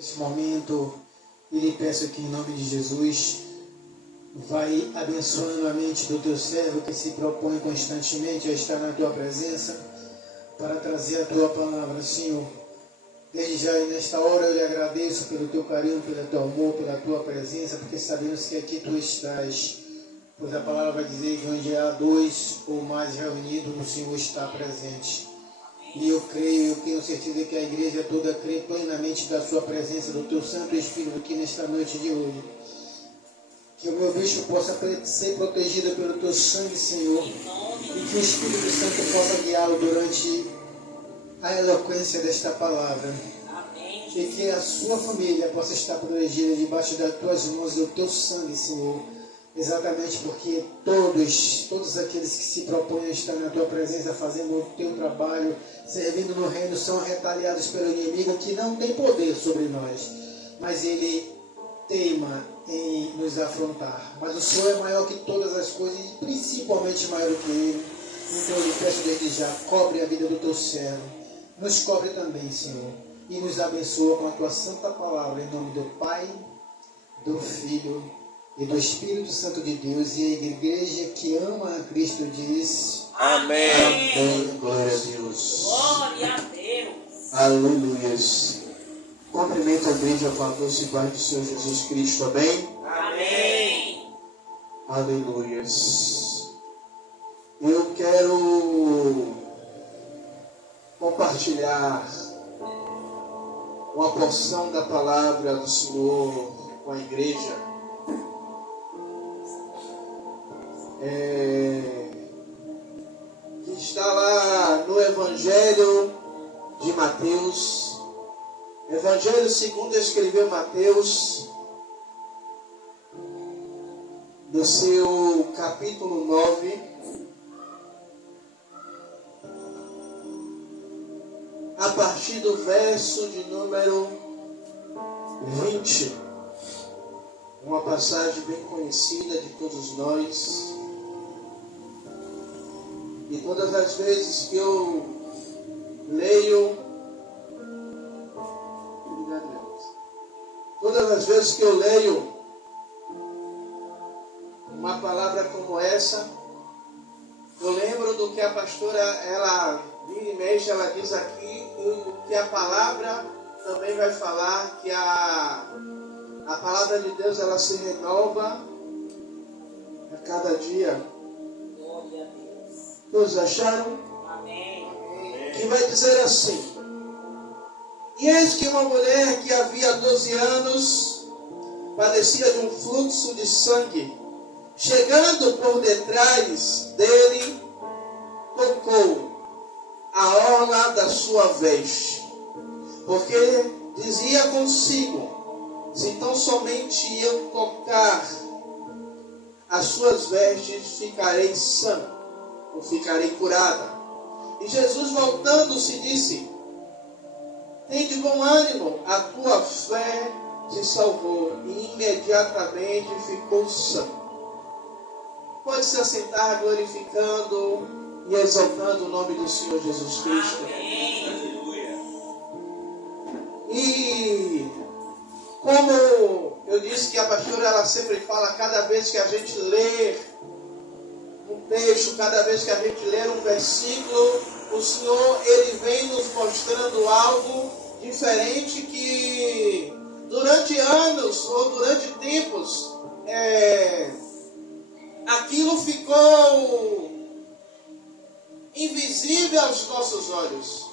Nesse momento, e lhe peço que em nome de Jesus, vai abençoando a mente do teu servo que se propõe constantemente a estar na tua presença para trazer a tua palavra, Senhor. Desde já e nesta hora eu lhe agradeço pelo teu carinho, pelo teu amor, pela tua presença, porque sabemos que aqui tu estás. Pois a palavra vai dizer que onde há dois ou mais reunidos, o Senhor está presente. E eu creio, eu tenho certeza que a igreja toda crê plenamente da sua presença, do teu Santo Espírito aqui nesta noite de hoje. Que o meu bispo possa ser protegido pelo teu sangue, Senhor, e que o Espírito Santo possa guiá-lo durante a eloquência desta palavra. Amém. E que a sua família possa estar protegida debaixo das tuas mãos e do teu sangue, Senhor. Exatamente porque todos aqueles que se propõem a estar na tua presença, fazendo o teu trabalho, servindo no reino, são retaliados pelo inimigo que não tem poder sobre nós. Mas ele teima em nos afrontar. Mas o Senhor é maior que todas as coisas e principalmente maior que ele. Então eu lhe peço desde já, cobre a vida do teu servo. Nos cobre também, Senhor. E nos abençoa com a tua santa palavra. Em nome do Pai, do Filho e do Espírito Santo de Deus. E a igreja que ama a Cristo diz: Amém. Amém. Glória a Deus. Glória a Deus. Aleluias. Cumprimento a igreja com a doce paz do Senhor Jesus Cristo. Amém. Amém. Aleluias. Eu quero compartilhar uma porção da palavra do Senhor com a igreja. Que está lá no Evangelho de Mateus. Evangelho segundo escreveu Mateus, no seu capítulo 9, a partir do verso de número 20, uma passagem bem conhecida de todos nós. E todas as vezes que eu leio, uma palavra como essa, eu lembro do que a pastora, ela vira e mexe, ela diz aqui, que a palavra também vai falar que a palavra de Deus, ela se renova a cada dia. Glória a Deus. Todos acharam? Amém. Que vai dizer assim: e eis que uma mulher que havia 12 anos padecia de um fluxo de sangue, chegando por detrás dele, tocou a orla da sua veste, porque dizia consigo: se tão somente eu tocar as suas vestes, ficarei sã, ou ficarei curada. E Jesus, voltando-se, disse: tende bom ânimo, a tua fé te salvou. E imediatamente ficou sã. Pode se assentar, glorificando e exaltando o nome do Senhor Jesus Cristo. Amém. E como eu disse que a pastora, ela sempre fala, cada vez que a gente lê um texto, cada vez que a gente lê um versículo, o Senhor, ele vem nos mostrando algo diferente que durante anos ou durante tempos aquilo ficou invisível aos nossos olhos.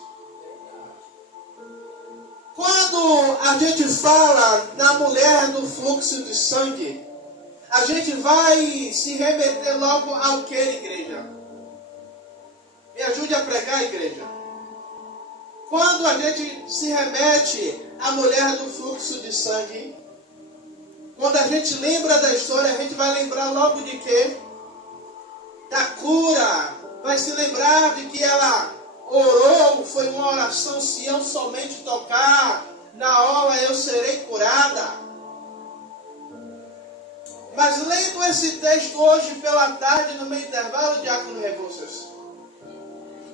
Quando a gente fala da mulher do fluxo de sangue, a gente vai se remeter logo ao que, igreja? Me ajude a pregar, igreja. Quando a gente se remete à mulher do fluxo de sangue, quando a gente lembra da história, a gente vai lembrar logo de quê? Da cura. Vai se lembrar de que ela orou, foi uma oração: se eu somente tocar na orla, eu serei curada. Mas lendo esse texto hoje pela tarde, no meu intervalo, Diácono Rebouças,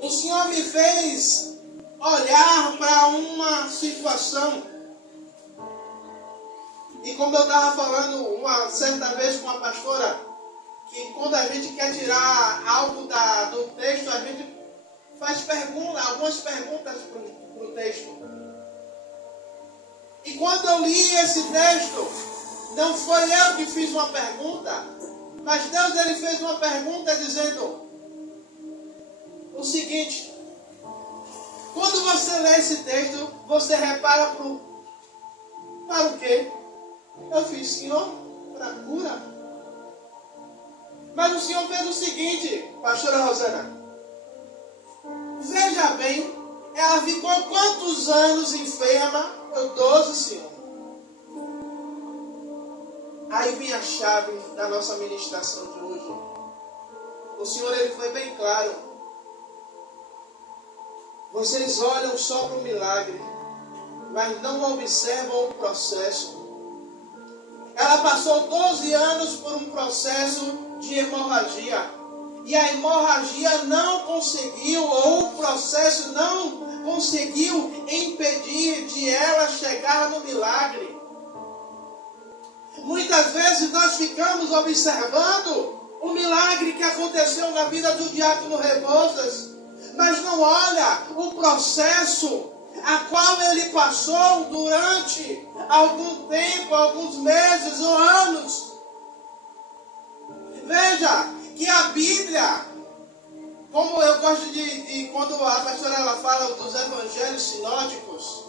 o Senhor me fez olhar para uma situação E como eu estava falando uma certa vez com a pastora, que quando a gente quer tirar algo do texto, a gente faz algumas perguntas para o texto. E quando eu li esse texto, não foi eu que fiz uma pergunta, mas Deus ele fez uma pergunta dizendo o seguinte: quando você lê esse texto, você repara para o quê? Eu fiz, Senhor, para a cura. Mas o Senhor fez o seguinte, pastora Rosana, veja bem, ela ficou quantos anos enferma? 12, Senhor. Aí vem a chave da nossa ministração de hoje. O Senhor ele foi bem claro. Vocês olham só para o milagre, mas não observam o processo. Ela passou 12 anos por um processo de hemorragia. E a hemorragia não conseguiu, ou o processo não conseguiu impedir de ela chegar no milagre. Muitas vezes nós ficamos observando o milagre que aconteceu na vida do diácono Rebouças, mas não olha o processo a qual ele passou durante algum tempo, alguns meses ou anos. Veja que a Bíblia, como eu gosto de quando a pastora ela fala dos evangelhos sinóticos,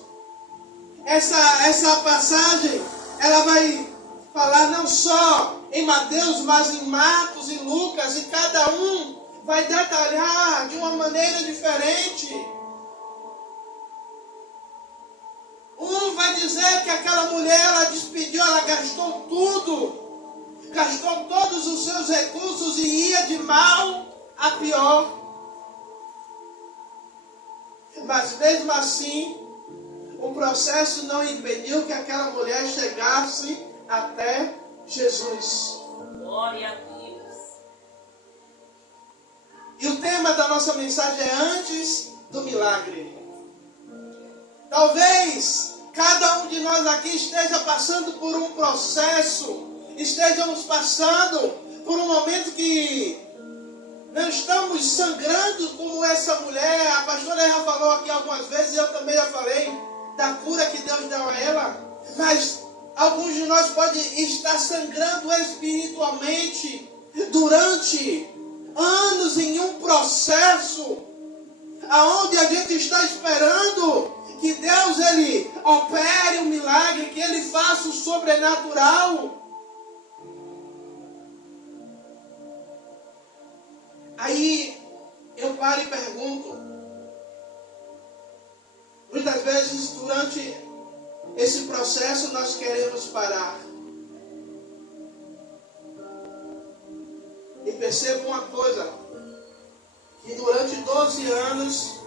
essa passagem ela vai falar não só em Mateus, mas em Marcos e Lucas, e cada um vai detalhar de uma maneira diferente. Um vai dizer que aquela mulher, ela despediu, ela gastou tudo, gastou todos os seus recursos e ia de mal a pior. Mas mesmo assim, o processo não impediu que aquela mulher chegasse até Jesus. Glória a Deus. E o tema da nossa mensagem é antes do milagre. Talvez cada um de nós aqui esteja passando por um processo, estejamos passando por um momento que não estamos sangrando como essa mulher. A pastora já falou aqui algumas vezes, eu também já falei da cura que Deus deu a ela, mas alguns de nós podem estar sangrando espiritualmente durante anos em um processo aonde a gente está esperando que Deus ele opere um milagre, que ele faça o sobrenatural. Aí eu paro e pergunto, muitas vezes durante esse processo nós queremos parar. E percebo uma coisa, que durante 12 anos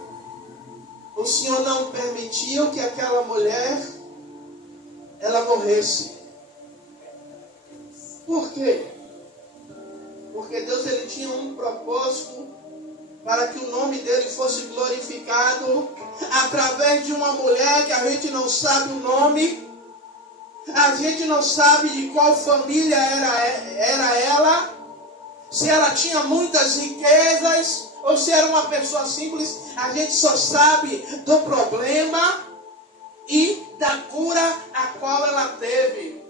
o Senhor não permitiu que aquela mulher ela morresse. Por quê? Porque Deus ele tinha um propósito para que o nome dele fosse glorificado através de uma mulher que a gente não sabe o nome, a gente não sabe de qual família era ela, se ela tinha muitas riquezas ou se era uma pessoa simples. A gente só sabe do problema e da cura a qual ela teve.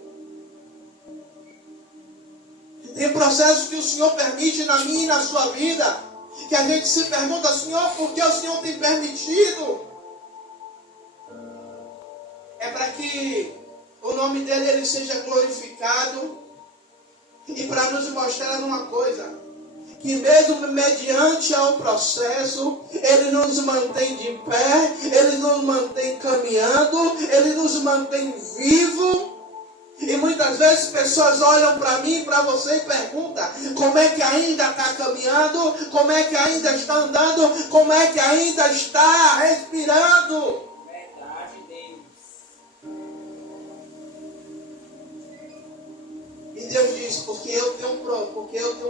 Tem processos que o Senhor permite na minha e na sua vida, que a gente se pergunta, Senhor, por que o Senhor tem permitido? É para que o nome dele ele seja glorificado e para nos mostrar uma coisa, que mesmo mediante ao processo, ele nos mantém de pé, ele nos mantém caminhando, ele nos mantém vivo. E muitas vezes pessoas olham para mim, para você e perguntam como é que ainda está caminhando, como é que ainda está andando, como é que ainda está respirando. Verdade, Deus. E Deus diz, porque eu tenho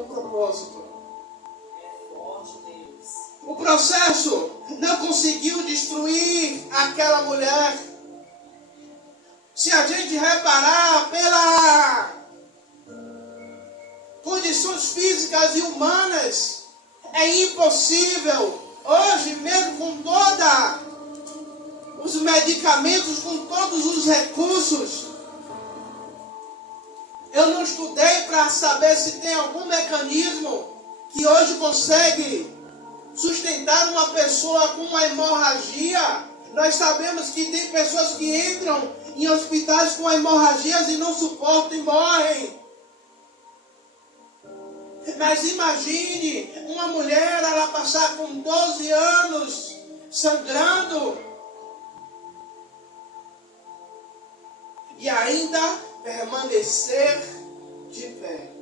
um propósito. É forte, Deus. O processo não conseguiu destruir aquela mulher. Se a gente reparar pelas condições físicas e humanas, é impossível, hoje mesmo com todos os medicamentos, com todos os recursos. Eu não estudei para saber se tem algum mecanismo que hoje consegue sustentar uma pessoa com uma hemorragia. Nós sabemos que tem pessoas que entram em hospitais com hemorragias e não suportam e morrem. Mas imagine uma mulher, ela passar com 12 anos sangrando e ainda permanecer de pé.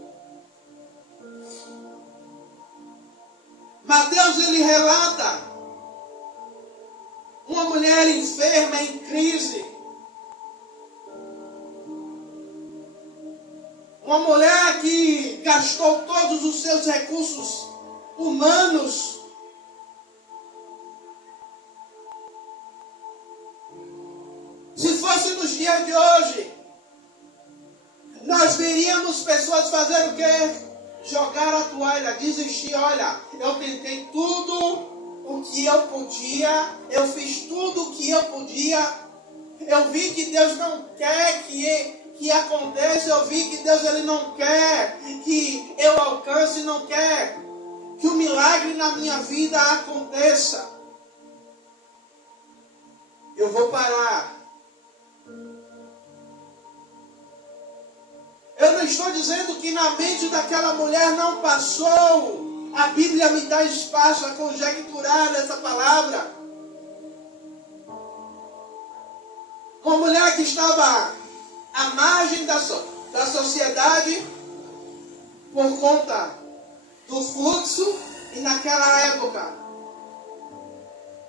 Mateus, ele relata uma mulher enferma em crise, uma mulher que gastou todos os seus recursos humanos se fosse nos dias de hoje, nós veríamos pessoas fazer o quê? Jogar a toalha, desistir. Olha, eu tentei tudo o que eu podia, eu fiz tudo o que eu podia, eu vi que Deus não quer que aconteça, eu vi que Deus ele não quer que eu alcance, não quer que o milagre na minha vida aconteça. Eu vou parar. Eu não estou dizendo que na mente daquela mulher não passou. A Bíblia me dá espaço a conjecturar essa palavra. Uma mulher que estava à margem da sociedade por conta do fluxo, e naquela época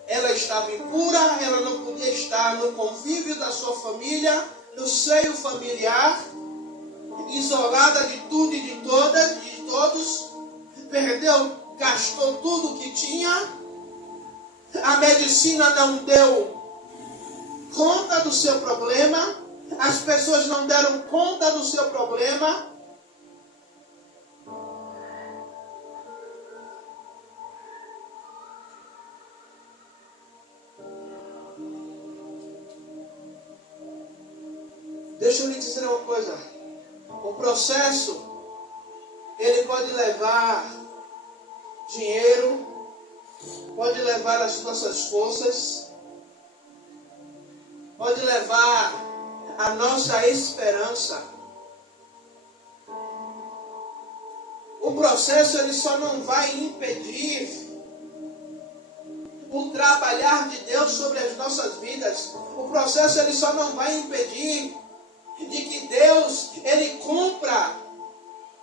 ela estava impura, ela não podia estar no convívio da sua família, no seio familiar, isolada de tudo e de todos, gastou tudo que tinha, a medicina não deu conta do seu problema, as pessoas não deram conta do seu problema. Deixa eu lhe dizer uma coisa. O processo, ele pode levar dinheiro, pode levar as nossas forças, pode levar a nossa esperança. O processo, ele só não vai impedir o trabalhar de Deus sobre as nossas vidas. O processo, ele só não vai impedir de que Deus, ele cumpra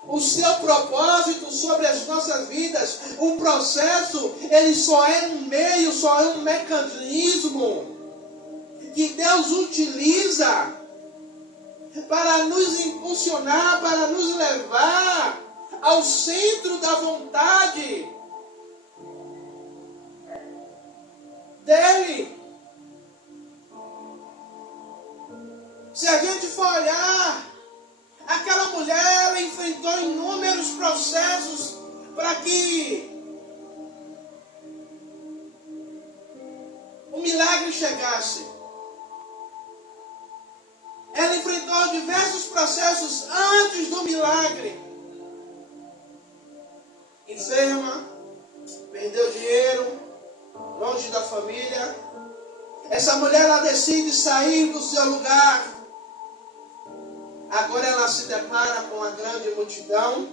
o seu propósito sobre as nossas vidas. O processo, ele só é um meio, só é um mecanismo que Deus utiliza para nos impulsionar, para nos levar ao centro da vontade dele. Se a gente for olhar, aquela mulher, ela enfrentou inúmeros processos para que o milagre chegasse. Ela enfrentou diversos processos antes do milagre. Enferma, perdeu dinheiro, longe da família. Essa mulher, ela decide sair do seu lugar. Agora ela se depara com a grande multidão.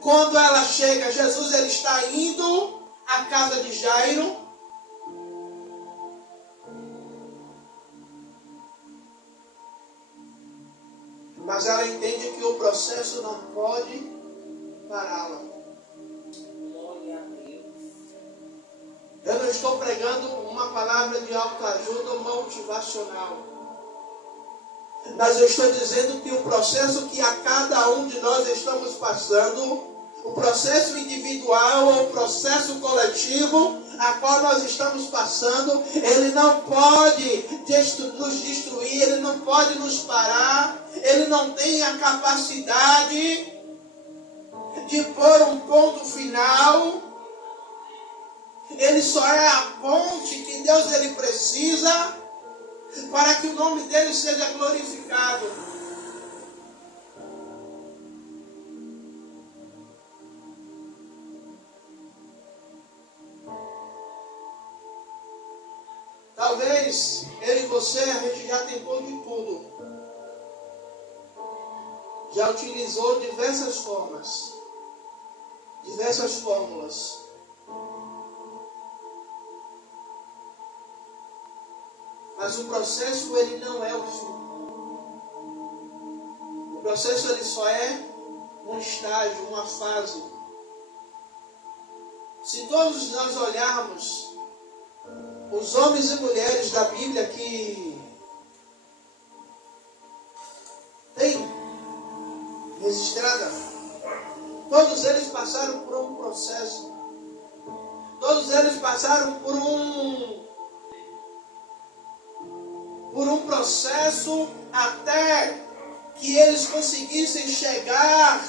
Quando ela chega, Jesus, ele está indo à casa de Jairo. Mas ela entende que o processo não pode pará-la. Glória a Deus. Eu não estou pregando uma palavra de autoajuda ou motivacional. Mas eu estou dizendo que o processo que a cada um de nós estamos passando, o processo individual ou o processo coletivo, a qual nós estamos passando, ele não pode nos destruir, ele não pode nos parar, ele não tem a capacidade de pôr um ponto final. Ele só é a ponte que Deus ele precisa para que o nome dele seja glorificado. Talvez eu e você, a gente já tentou de tudo. Já utilizou diversas formas, diversas fórmulas. Mas o processo ele não é o fim. O processo ele só é um estágio, uma fase. Se todos nós olharmos os homens e mulheres da Bíblia que tem registrada, todos eles passaram por um processo. Todos eles passaram por um processo até que eles conseguissem chegar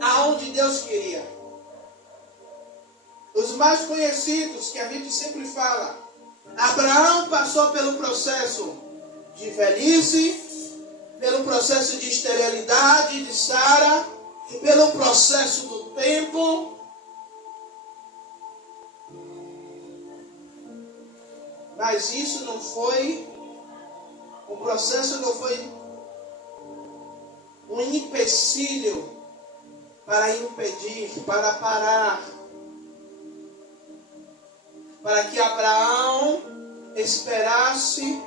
aonde Deus queria. Os mais conhecidos, que a gente sempre fala, Abraão passou pelo processo de velhice, pelo processo de esterilidade de Sara, pelo processo do tempo. Mas isso não foi, o processo não foi um empecilho para impedir, para parar, para que Abraão esperasse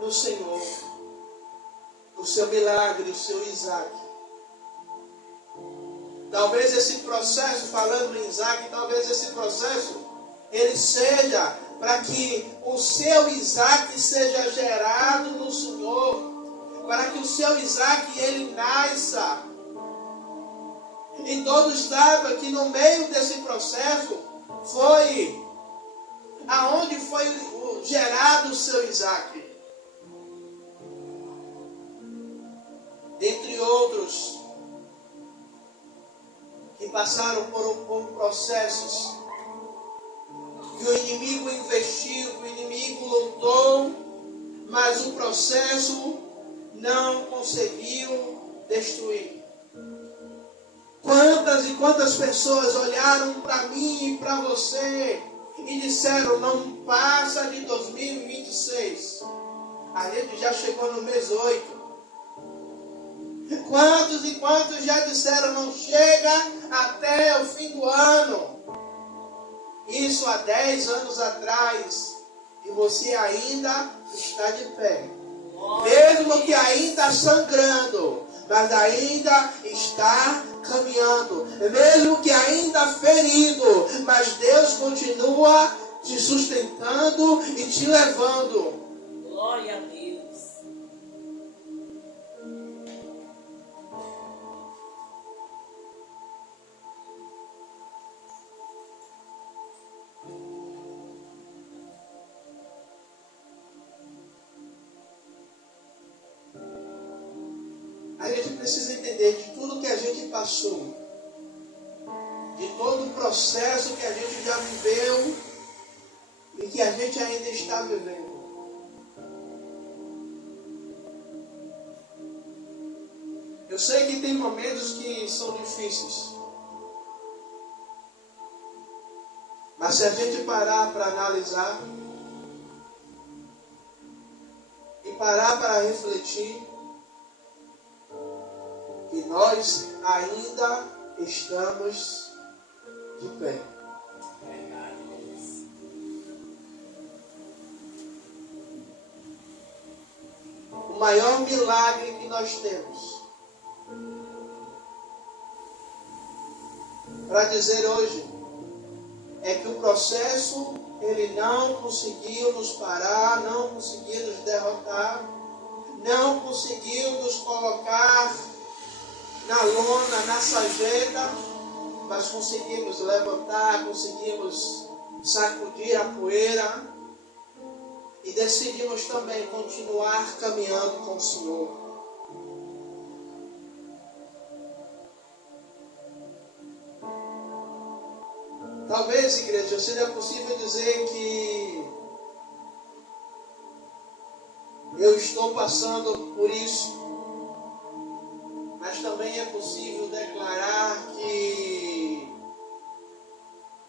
no Senhor, o seu milagre, o seu Isaac. Talvez esse processo, falando em Isaac, talvez esse processo, ele seja para que o seu Isaac seja gerado no Senhor, para que o seu Isaac ele nasça. E todos sabem que no meio desse processo foi aonde foi gerado o seu Isaac. Dentre outros que passaram por processos que o inimigo investiu, que o inimigo lutou, mas o processo não conseguiu destruir. Quantas e quantas pessoas olharam para mim e para você e disseram, não passa de 2026. A gente já chegou no mês 8. Quantos e quantos já disseram, não chega até o fim do ano. Isso há 10 anos atrás. E você ainda está de pé. Mesmo que ainda sangrando, mas ainda está caminhando. Mesmo que ainda ferido, mas Deus continua te sustentando e te levando. Glória a Deus. A gente precisa entender de tudo que a gente passou, de todo o processo que a gente já viveu e que a gente ainda está vivendo. Eu sei que tem momentos que são difíceis, mas se a gente parar para analisar e parar para refletir, que nós ainda estamos de pé. O maior milagre que nós temos para dizer hoje é que o processo ele não conseguiu nos parar, não conseguiu nos derrotar, não conseguiu nos colocar na lona, na sarjeta, mas conseguimos levantar, conseguimos sacudir a poeira e decidimos também continuar caminhando com o Senhor. Talvez, igreja, seja possível dizer que eu estou passando por isso, mas também é possível declarar que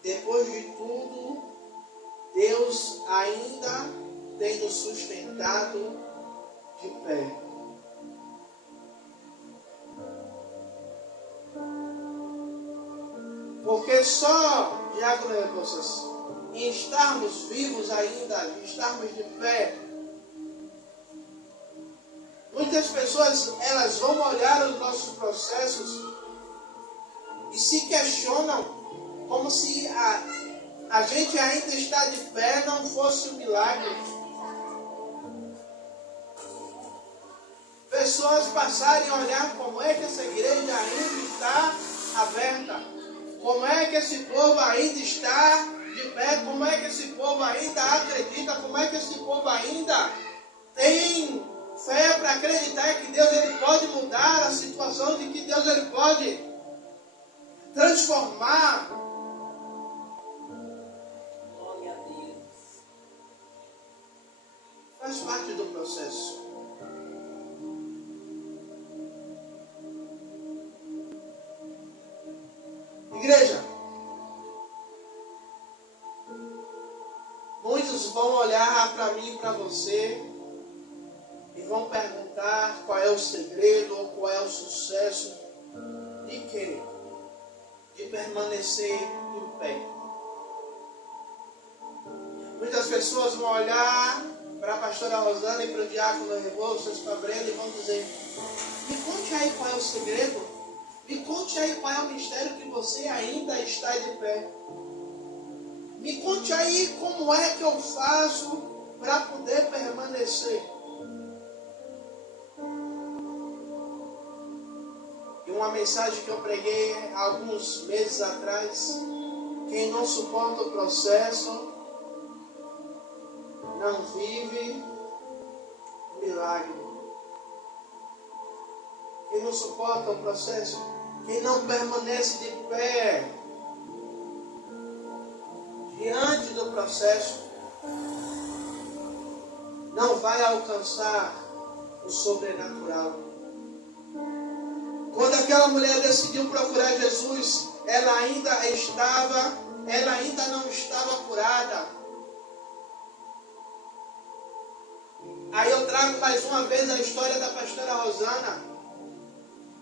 depois de tudo, Deus ainda tem nos sustentado de pé. Porque só, Diácono Rebouças, em estarmos vivos ainda, em estarmos de pé, muitas pessoas elas vão olhar os nossos processos e se questionam como se a gente ainda está de pé não fosse um milagre. Pessoas passarem a olhar como é que essa igreja ainda está aberta. Como é que esse povo ainda está de pé? Como é que esse povo ainda acredita? Como é que esse povo ainda tem fé para acreditar que Deus ele pode mudar a situação, de que Deus ele pode transformar? Glória a Deus. Faz parte do processo. Igreja, muitos vão olhar para mim e para você e vão perguntar qual é o segredo ou qual é o sucesso de quê? De permanecer em pé. Muitas pessoas vão olhar para a pastora Rosana e para o diácono Rebouças, para a Brenda e vão dizer: me conte aí qual é o segredo. Me conte aí qual é o mistério que você ainda está de pé. Me conte aí como é que eu faço para poder permanecer. E uma mensagem que eu preguei há alguns meses atrás: quem não suporta o processo não vive o milagre. Quem não suporta o processo, quem não permanece de pé diante do processo, não vai alcançar o sobrenatural. Quando aquela mulher decidiu procurar Jesus, ela ainda não estava curada. Aí eu trago mais uma vez a história da pastora Rosana.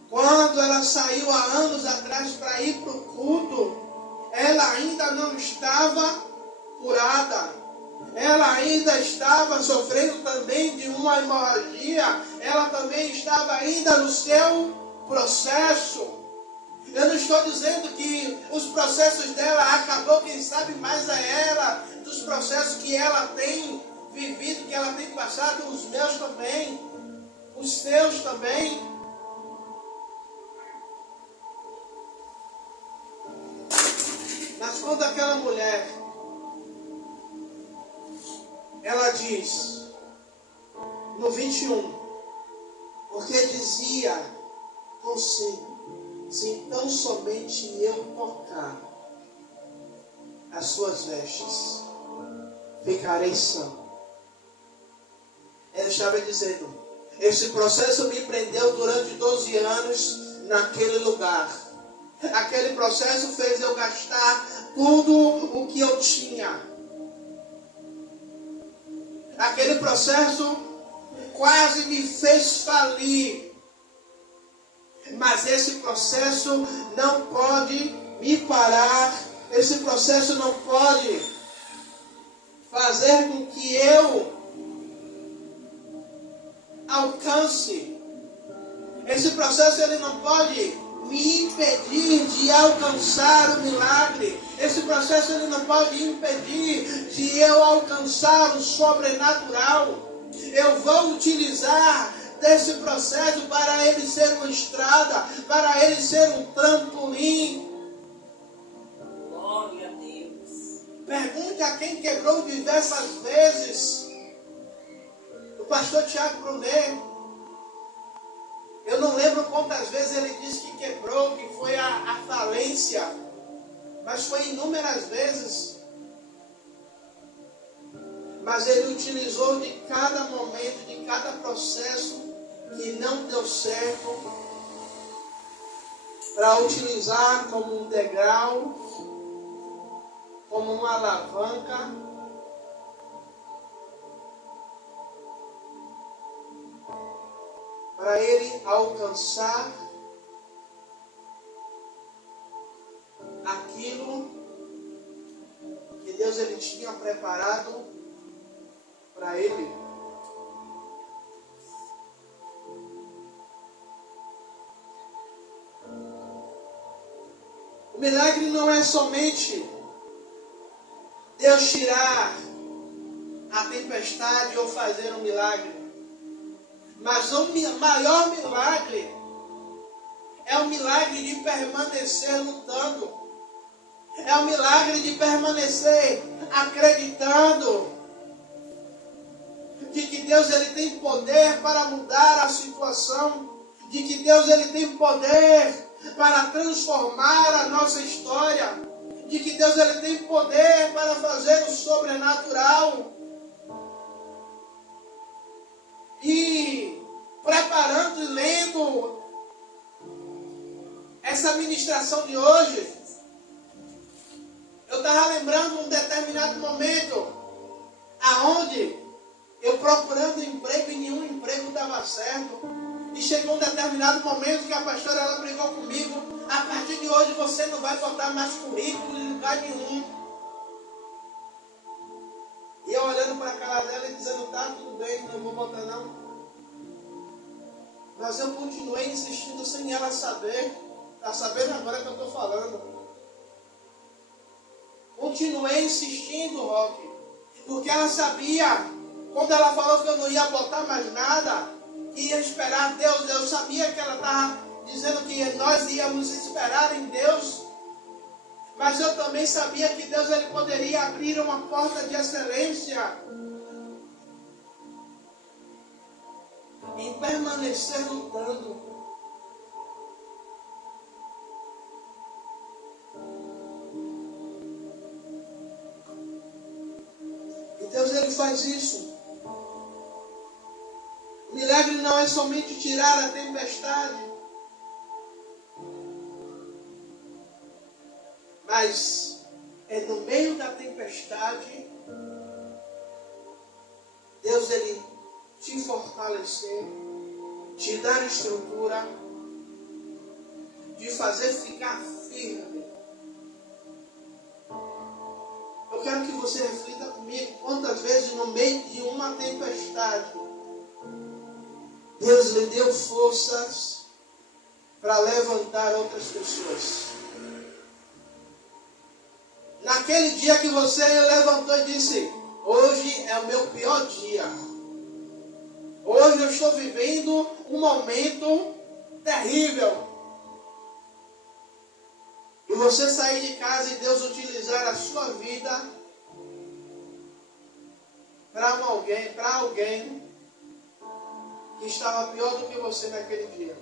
Quando ela saiu há anos atrás para ir para o culto, ela ainda não estava curada. Ela ainda estava sofrendo também de uma hemorragia. Ela também estava ainda no seu processo. Eu não estou dizendo que os processos dela acabou, quem sabe mais a ela, dos processos que ela tem vivido, que ela tem passado, os meus também, os seus também. Mas quando aquela mulher, ela diz, no 21, porque dizia consigo, se então somente eu tocar as suas vestes, ficarei sã. Ela estava dizendo, esse processo me prendeu durante 12 anos naquele lugar. Aquele processo fez eu gastar tudo o que eu tinha. Aquele processo quase me fez falir. Mas esse processo não pode me parar. Esse processo não pode fazer com que eu alcance. Esse processo ele não pode me impedir de alcançar o milagre. Esse processo ele não pode impedir de eu alcançar o sobrenatural. Eu vou utilizar desse processo para ele ser uma estrada, para ele ser um trampolim. Glória a Deus. Pergunte a quem quebrou diversas vezes. O pastor Tiago Brunet, eu não lembro quantas vezes ele disse que quebrou, que foi a falência, mas foi inúmeras vezes. Mas ele utilizou de cada momento, de cada processo que não deu certo, para utilizar como um degrau, como uma alavanca, para ele alcançar aquilo que Deus ele tinha preparado para ele. O milagre não é somente Deus tirar a tempestade ou fazer um milagre. Mas o maior milagre é o milagre de permanecer lutando. É o milagre de permanecer acreditando de que Deus ele tem poder para mudar a situação, de que Deus ele tem poder para transformar a nossa história, de que Deus ele tem poder para fazer o sobrenatural. E preparando e lendo essa ministração de hoje, eu estava lembrando um determinado momento aonde eu procurando emprego e nenhum emprego dava certo. E chegou um determinado momento que a pastora ela brigou comigo: a partir de hoje você não vai botar mais currículo em lugar nenhum. E eu olhando para a cara dela e dizendo: tá, tudo bem, não vou botar não. Mas eu continuei insistindo sem ela saber. Está sabendo agora que eu estou falando. Continuei insistindo, Roque, porque ela sabia, quando ela falou que eu não ia botar mais nada, que ia esperar Deus, eu sabia que ela estava dizendo que nós íamos esperar em Deus, mas eu também sabia que Deus ele poderia abrir uma porta de excelência em permanecer lutando. E Deus ele faz isso. O milagre não é somente tirar a tempestade, mas é no meio da tempestade Deus ele te fortalecer, te dar estrutura, de fazer ficar firme. Eu quero que você reflita comigo quantas vezes no meio de uma tempestade Deus lhe deu forças para levantar outras pessoas. Naquele dia que você levantou e disse: hoje é o meu pior dia. Hoje eu estou vivendo um momento terrível. E você sair de casa e Deus utilizar a sua vida para alguém que estava pior do que você naquele dia.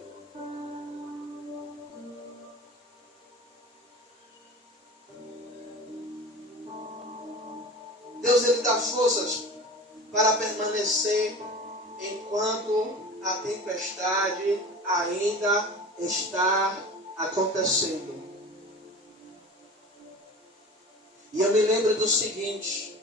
Deus ele dá forças para permanecer enquanto a tempestade ainda está acontecendo. E eu me lembro do seguinte: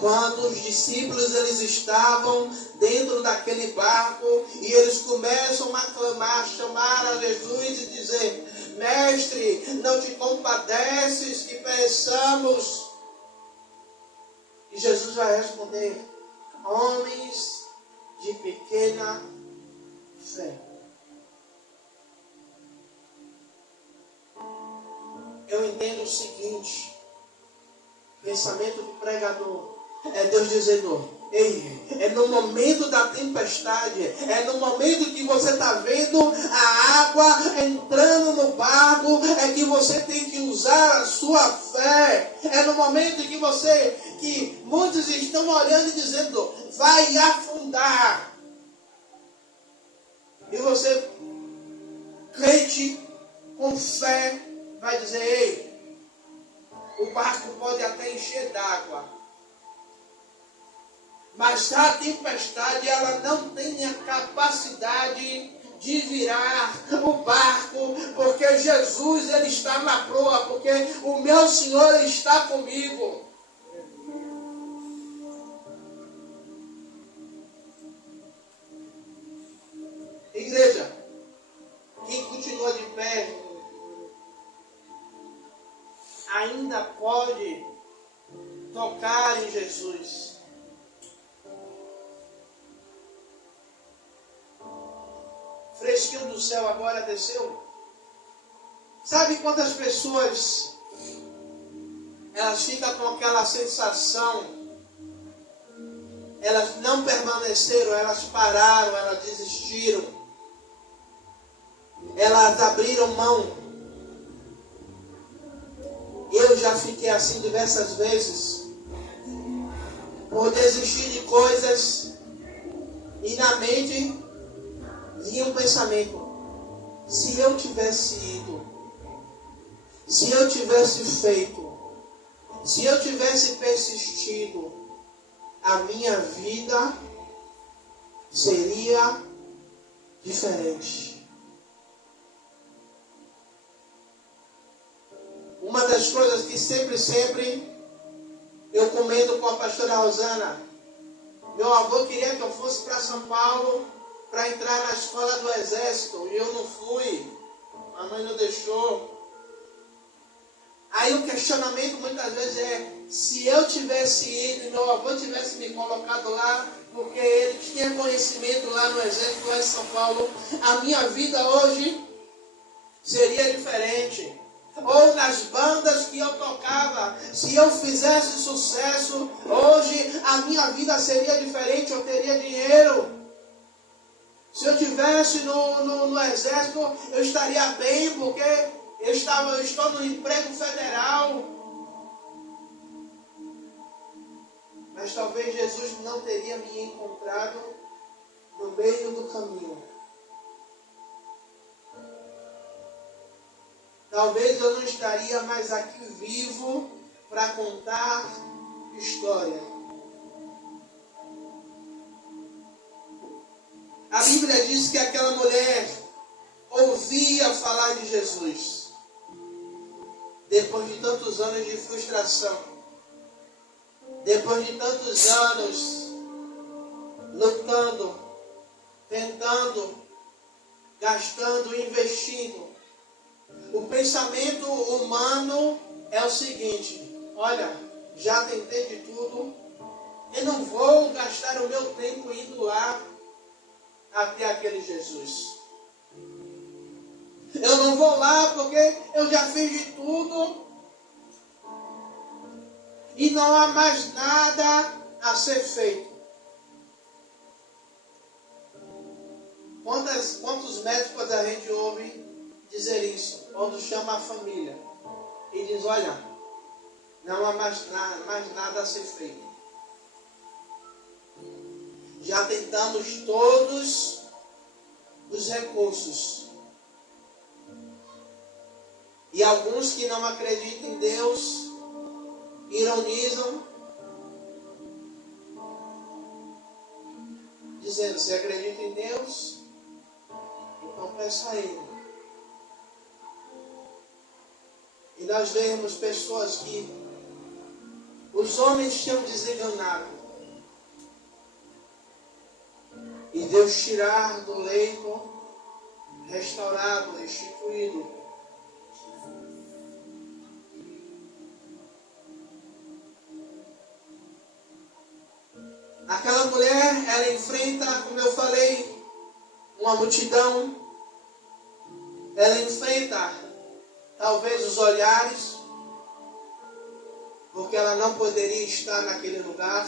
quando os discípulos eles estavam dentro daquele barco e eles começam a clamar, chamar a Jesus e dizer: mestre, não te compadeces que pereçamos? E Jesus vai responder: homens de pequena fé. Eu entendo o seguinte: pensamento do pregador é Deus dizendo: Ei, é no momento da tempestade, é no momento que você está vendo a água entrando no barco, é que você tem que usar a sua fé. É no momento que muitos estão olhando e dizendo, vai afundar. E você, crente, com fé, vai dizer, ei, o barco pode até encher d'água, mas a tempestade, ela não tem a capacidade de virar o barco, porque Jesus, ele está na proa, porque o meu Senhor está comigo. Igreja, quem continua de pé ainda pode tocar em Jesus. Fresquinho do céu agora desceu. Sabe quantas pessoas elas ficam com aquela sensação? Elas não permaneceram, elas pararam, elas desistiram. Elas abriram mão. Eu já fiquei assim diversas vezes, por desistir de coisas, e na mente vinha um pensamento, se eu tivesse ido, se eu tivesse feito, se eu tivesse persistido, a minha vida seria diferente. Uma das coisas que sempre eu comento com a pastora Rosana, meu avô queria que eu fosse para São Paulo para entrar na escola do exército, e eu não fui, a mãe não deixou. Aí o questionamento muitas vezes é, se eu tivesse ido e meu avô tivesse me colocado lá, porque ele tinha conhecimento lá no exército, lá em São Paulo, a minha vida hoje seria diferente. Ou nas bandas que eu tocava, se eu fizesse sucesso, hoje a minha vida seria diferente, eu teria dinheiro. Se eu estivesse no exército, eu estaria bem, porque eu estou no emprego federal. Mas talvez Jesus não teria me encontrado no meio do caminho. Talvez eu não estaria mais aqui vivo para contar história. A Bíblia diz que aquela mulher ouvia falar de Jesus. Depois de tantos anos de frustração, depois de tantos anos lutando, tentando, gastando, investindo, o pensamento humano é o seguinte, olha, já tentei de tudo, eu não vou gastar o meu tempo indo lá até aquele Jesus. Eu não vou lá porque eu já fiz de tudo e não há mais nada a ser feito. Quantos médicos a gente ouve dizer isso quando chama a família e diz, olha, não há mais nada a ser feito. Já tentamos todos os recursos. E alguns que não acreditam em Deus ironizam, dizendo, se acredita em Deus, então peça a Ele. E nós vemos pessoas que os homens tinham desenganado. E Deus tirar do leito, restaurado, restituído. Aquela mulher, ela enfrenta, como eu falei, uma multidão. Ela enfrenta, talvez, os olhares, porque ela não poderia estar naquele lugar.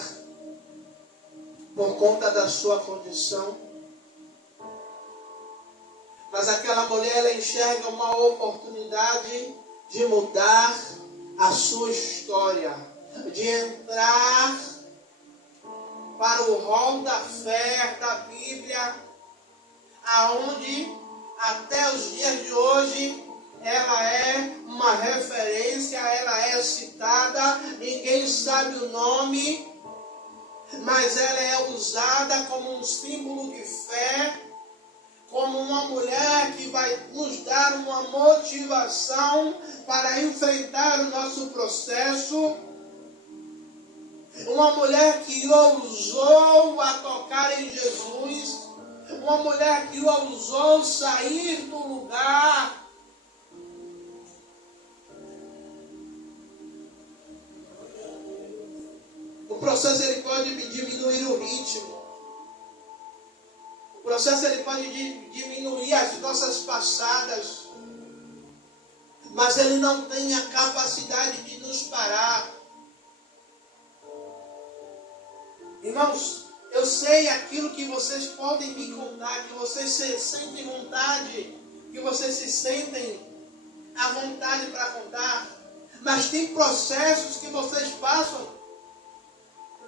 por conta da sua condição. Mas aquela mulher, ela enxerga uma oportunidade de mudar a sua história, de entrar para o rol da fé da Bíblia, aonde até os dias de hoje ela é uma referência, ela é citada, ninguém sabe o nome, mas ela é usada como um símbolo de fé, como uma mulher que vai nos dar uma motivação para enfrentar o nosso processo. Uma mulher que ousou a tocar em Jesus. Uma mulher que ousou sair do lugar. O processo ele pode diminuir o ritmo. O processo ele pode diminuir as nossas passadas, mas ele não tem a capacidade de nos parar. Irmãos, eu sei aquilo que vocês podem me contar, que vocês se sentem vontade, que vocês se sentem à vontade para contar, mas tem processos que vocês passam,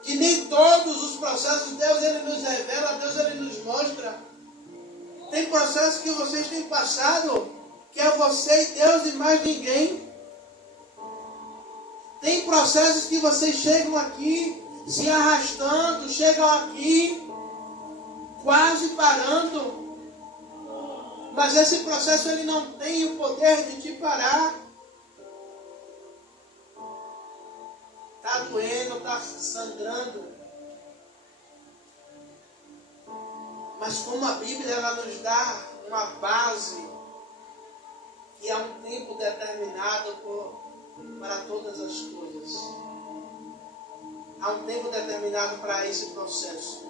que nem todos os processos Deus ele nos revela, Deus ele nos mostra. Tem processos que vocês têm passado, que é você e Deus e mais ninguém. Tem processos que vocês chegam aqui se arrastando, chegam aqui quase parando. Mas esse processo ele não tem o poder de te parar. Está doendo, está sangrando. Mas como a Bíblia ela nos dá uma base, que há um tempo determinado para todas as coisas. Há um tempo determinado para esse processo.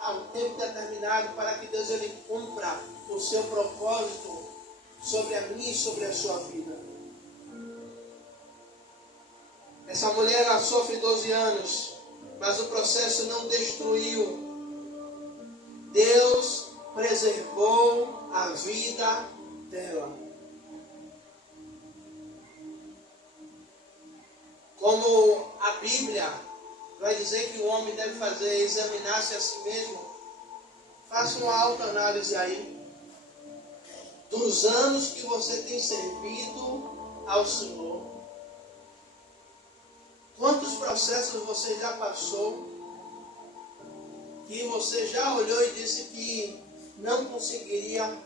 Há um tempo determinado para que Deus ele cumpra o seu propósito sobre a minha e sobre a sua vida. Essa mulher ela sofre 12 anos, mas o processo não destruiu. Deus preservou a vida dela. Como a Bíblia vai dizer que o homem deve fazer, examinar-se a si mesmo, faça uma autoanálise aí dos anos que você tem servido ao Senhor. Quantos processos você já passou, que você já olhou e disse que não conseguiria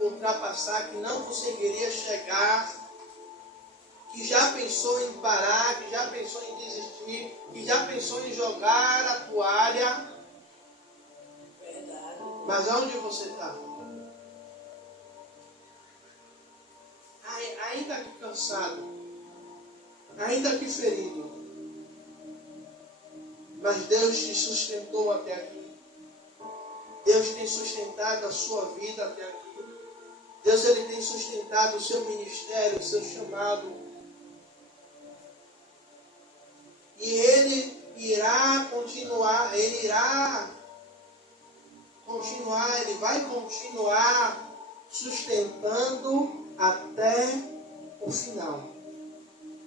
ultrapassar, que não conseguiria chegar, que já pensou em parar, que já pensou em desistir, que já pensou em jogar a toalha. Verdade. Mas aonde você está? Ainda que cansado, ainda que ferido, mas Deus te sustentou até aqui. Deus tem sustentado a sua vida até aqui. Deus ele tem sustentado o seu ministério, o seu chamado. E Ele irá continuar, Ele vai continuar sustentando até o final.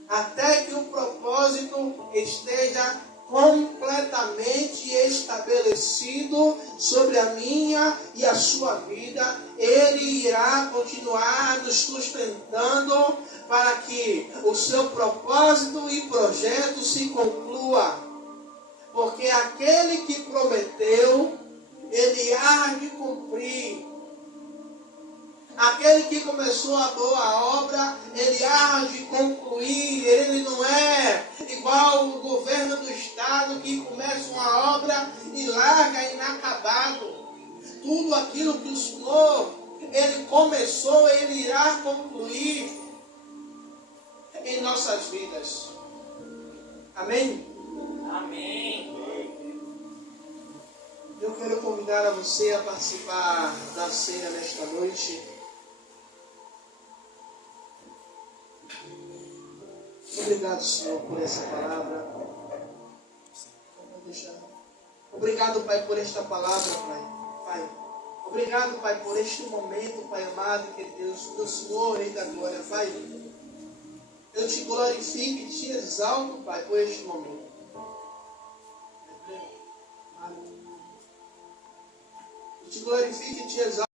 Até que o propósito esteja completamente estabelecido sobre a minha e a sua vida. Ele irá continuar nos sustentando para que o seu propósito e projeto se conclua. Porque aquele que prometeu, ele há de cumprir. Aquele que começou a boa obra, ele há de concluir. Ele não é igual o governo do estado que começa uma obra e larga inacabado. Tudo aquilo que o Senhor, ele começou, ele irá concluir em nossas vidas. Amém? Amém. Eu quero convidar a você a participar da ceia nesta noite. Obrigado, Senhor, por essa palavra. Obrigado, Pai, por esta palavra, Pai. Obrigado, Pai, por este momento, Pai amado, que Deus, do Senhor, Rei da Glória, Pai. Eu te glorifico e te exalto, Pai, por este momento. Eu te glorifico e te exalto.